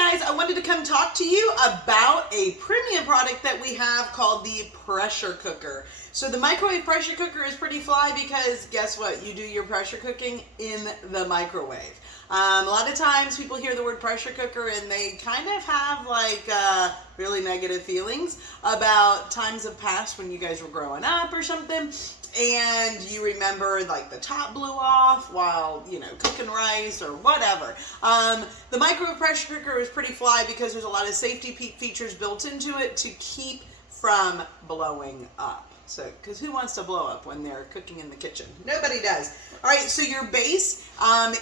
Hi guys, I wanted to come talk to you about a premium product that we have called the pressure cooker. So the microwave pressure cooker is pretty fly because guess what? You do your pressure cooking in the microwave. A lot of times people hear the word pressure cooker and they kind of have like really negative feelings about times of past when you guys were growing up or something. And you remember like the top blew off while, you know, cooking rice or whatever. The microwave pressure cooker is pretty fly because there's a lot of safety features built into it to keep from blowing up. So, because who wants to blow up when they're cooking in the kitchen? Nobody does. All right, so your base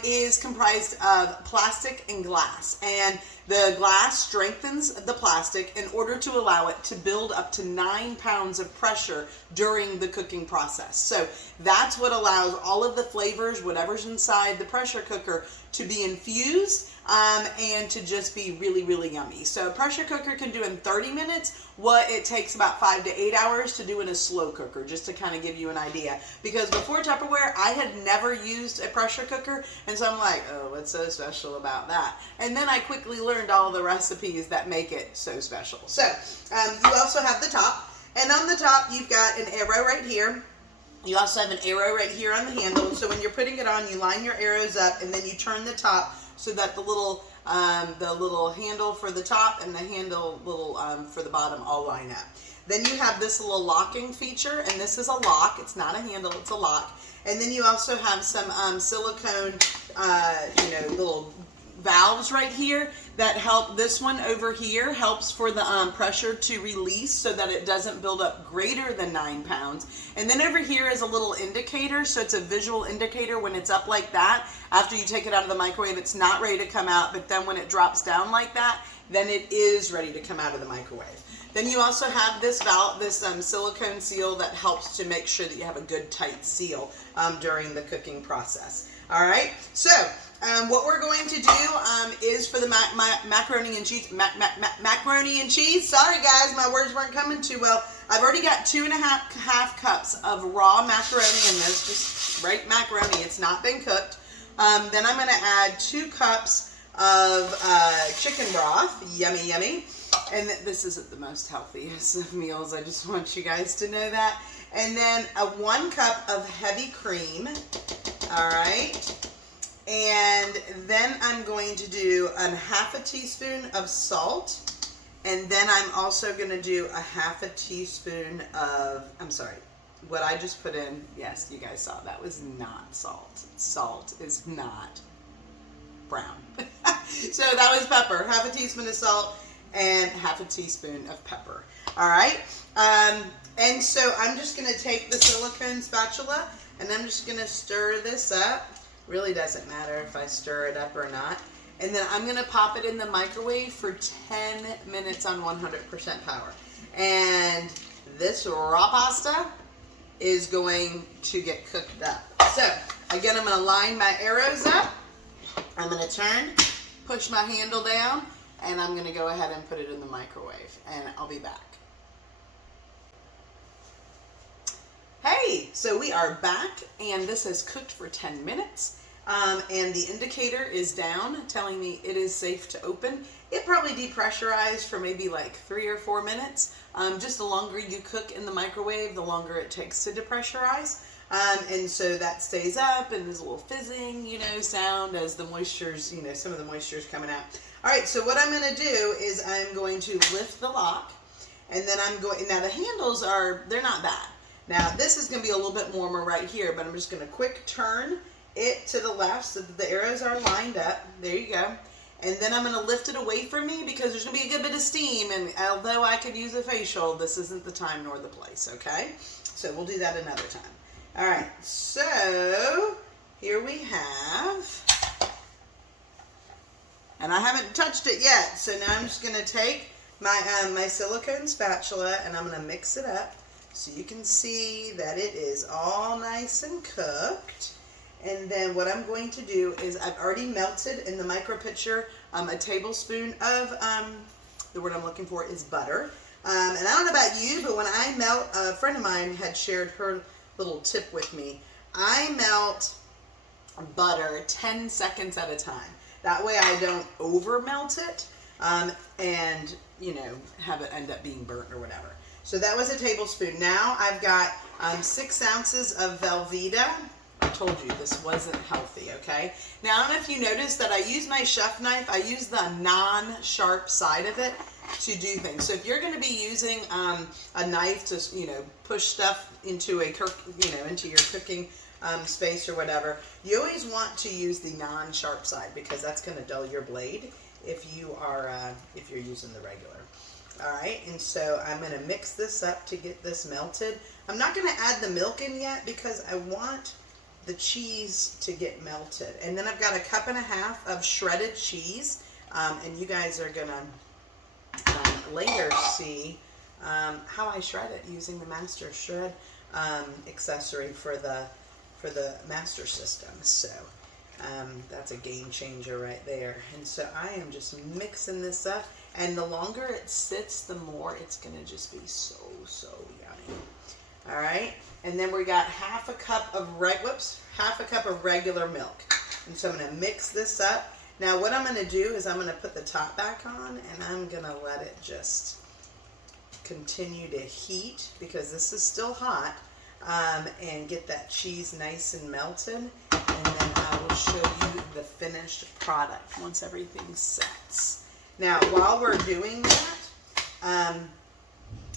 is comprised of plastic and glass. And the glass strengthens the plastic in order to allow it to build up to 9 pounds of pressure during the cooking process. So that's what allows all of the flavors, whatever's inside the pressure cooker, to be infused and to just be really, really yummy. So a pressure cooker can do in 30 minutes what it takes about 5 to 8 hours to do in a slow cooker, just to kind of give you an idea. Because before Tupperware, I had never used a pressure cooker, and so I'm like, oh, what's so special about that? And then I quickly learned all the recipes that make it so special. So you also have the top, and on the top you've got an arrow right here. You also have an arrow right here on the handle, so when you're putting it on, you line your arrows up, and then you turn the top so that the little handle for the top and the handle for the bottom all line up. Then you have this little locking feature, and this is a lock. It's not a handle, it's a lock. And then you also have some silicone, little valves right here that help. This one over here helps for the pressure to release so that it doesn't build up greater than 9 pounds. And then over here is a little indicator, so it's a visual indicator when it's up like that. After you take it out of the microwave, it's not ready to come out, but then when it drops down like that, then it is ready to come out of the microwave. Then you also have this valve, this silicone seal that helps to make sure that you have a good tight seal during the cooking process. All right, so what we're going to do is for the macaroni and cheese. Macaroni and cheese. Sorry guys, my words weren't coming too well. I've already got 2.5 cups of raw macaroni in this, just right macaroni. It's not been cooked. Then I'm going to add 2 cups of chicken broth. Yummy, yummy. And this isn't the most healthiest of meals. I just want you guys to know that. And then 1 cup of heavy cream. All right. And then I'm going to do 1/2 teaspoon of salt. And then I'm also going to do 1/2 teaspoon of, I'm sorry, what I just put in, yes, you guys saw, that was not salt. Salt is not brown. So that was pepper. 1/2 teaspoon of salt and 1/2 teaspoon of pepper. All right. And so I'm just going to take the silicone spatula and I'm just going to stir this up. Really doesn't matter if I stir it up or not. And then I'm going to pop it in the microwave for 10 minutes on 100% power. And this raw pasta is going to get cooked up. So again, I'm going to line my arrows up. I'm going to turn, push my handle down, and I'm going to go ahead and put it in the microwave. And I'll be back. Hey, so we are back, and this has cooked for 10 minutes, and the indicator is down, telling me it is safe to open. It probably depressurized for maybe like 3 or 4 minutes. Just the longer you cook in the microwave, the longer it takes to depressurize, and so that stays up, and there's a little fizzing, sound as the moisture's, some of the moisture is coming out. All right, so what I'm going to do is I'm going to lift the lock, and then now the handles they're not bad. Now this is going to be a little bit warmer right here, but I'm just going to quick turn it to the left so that the arrows are lined up. There you go. And then I'm going to lift it away from me because there's going to be a good bit of steam, and although I could use a facial, this isn't the time nor the place, okay? So we'll do that another time. All right, so here we have, and I haven't touched it yet, so now I'm just going to take my silicone spatula and I'm going to mix it up. So you can see that it is all nice and cooked. And then what I'm going to do is I've already melted in the micro pitcher a tablespoon of, the word I'm looking for is butter. And I don't know about you, but when I melt, a friend of mine had shared her little tip with me. I melt butter 10 seconds at a time. That way I don't over melt it. and, you know, have it end up being burnt or whatever. So that was a tablespoon. Now I've got 6 ounces of Velveeta. I told you this wasn't healthy, okay? Now, I don't know if you noticed that I use my chef knife. I use the non-sharp side of it to do things. So if you're going to be using a knife to, you know, push stuff into into your cooking space or whatever, you always want to use the non-sharp side because that's going to dull your blade if you're using the regular. All right, and so I'm going to mix this up to get this melted. I'm not going to add the milk in yet because I want the cheese to get melted. And then I've got 1.5 cups of shredded cheese, and you guys are going to later see how I shred it using the Master Shred accessory for the Master System. So that's a game changer right there. And so I am just mixing this up, and the longer it sits, the more it's going to just be so yummy. All right, and then we got 1/2 cup of 1/2 cup of regular milk. And so I'm going to mix this up. Now what I'm going to do is I'm going to put the top back on, and I'm going to let it just continue to heat because this is still hot, and get that cheese nice and melted. And then I will show you the finished product once everything sets. Now while we're doing that,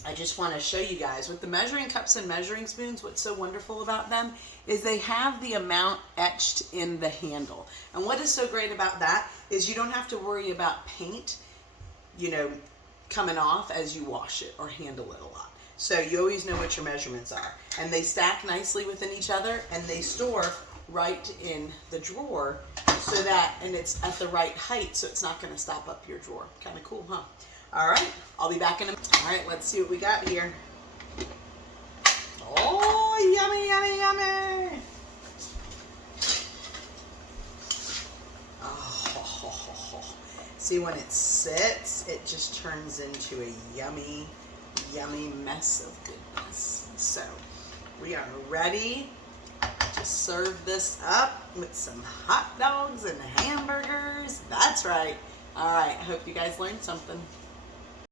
I just want to show you guys with the measuring cups and measuring spoons, what's so wonderful about them is they have the amount etched in the handle. And what is so great about that is you don't have to worry about paint, you know, coming off as you wash it or handle it a lot. So you always know what your measurements are. And they stack nicely within each other, and they store right in the drawer so that, and it's at the right height so it's not going to stop up your drawer. Kind of cool, huh? All right, I'll be back in a minute. All right, let's see what we got here. Oh, yummy, yummy, yummy. Oh, see, when it sits, it just turns into a yummy, yummy mess of goodness. So we are ready to serve this up with some hot dogs and hamburgers. That's right. All right, I hope you guys learned something.